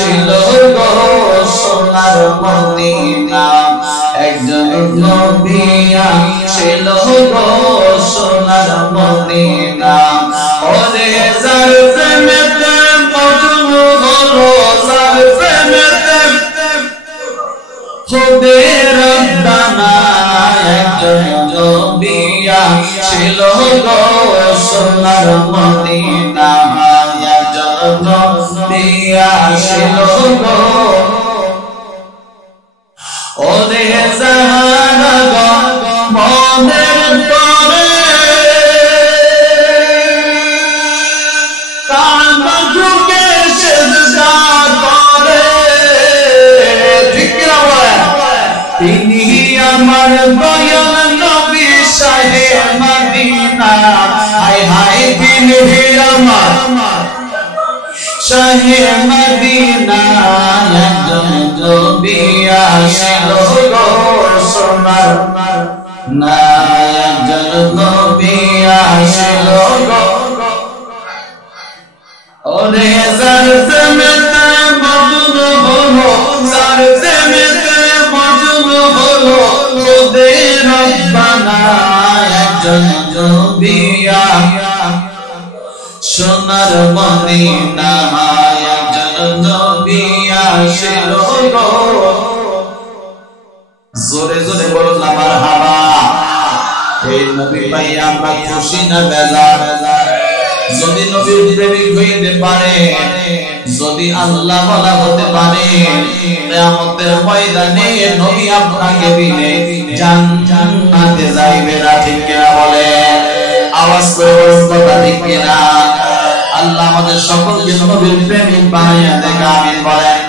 আসিল গো সোনার মদিনা একজন নবী আসিল গো সোনার মদিনা ওরে যার প্রেমেতে মজনু হলো যার প্রেমেতে খুদে রব্বানা একজন নবী আসিল গো সোনার মদিনা একজন নবী আসিল গো ওরে জাহানা গো মনের তরে কাবা ঝুঁকে সিজদা করে ঠিক না বলে তিনি আমার দয়াল নবী শাহে মদিনা হায় হায় তিনি আমার শাহে মদিনা একজন নবী আসিল গো সোনার না একজন নবী আসিল গো ওরে যার প্রেমেতে মজনু হলো যার প্রেমেতে মজনু হলো খুদে রব্বানা একজন নবী সোনার মদিনা একজন নবী আসিল গো জোরে জোরে বলুন মারহাবা এই নবী পাই আমরা খুশি না বেজার যদি নবীর প্রেমিক হইতে পারে যদি আল্লাহ ওয়ালা হতে পারে কিয়ামতের ময়দানে নবী আপনাকে দিলে জান্নাতে যাইবে না ঠিক কিনা বলে আওয়াজ করে বলুন কথা ঠিক কিনা আল্লাহ আমাদের সকলকে নবীর প্রেমিক বানাইয়া দেখ আমিন বলেন।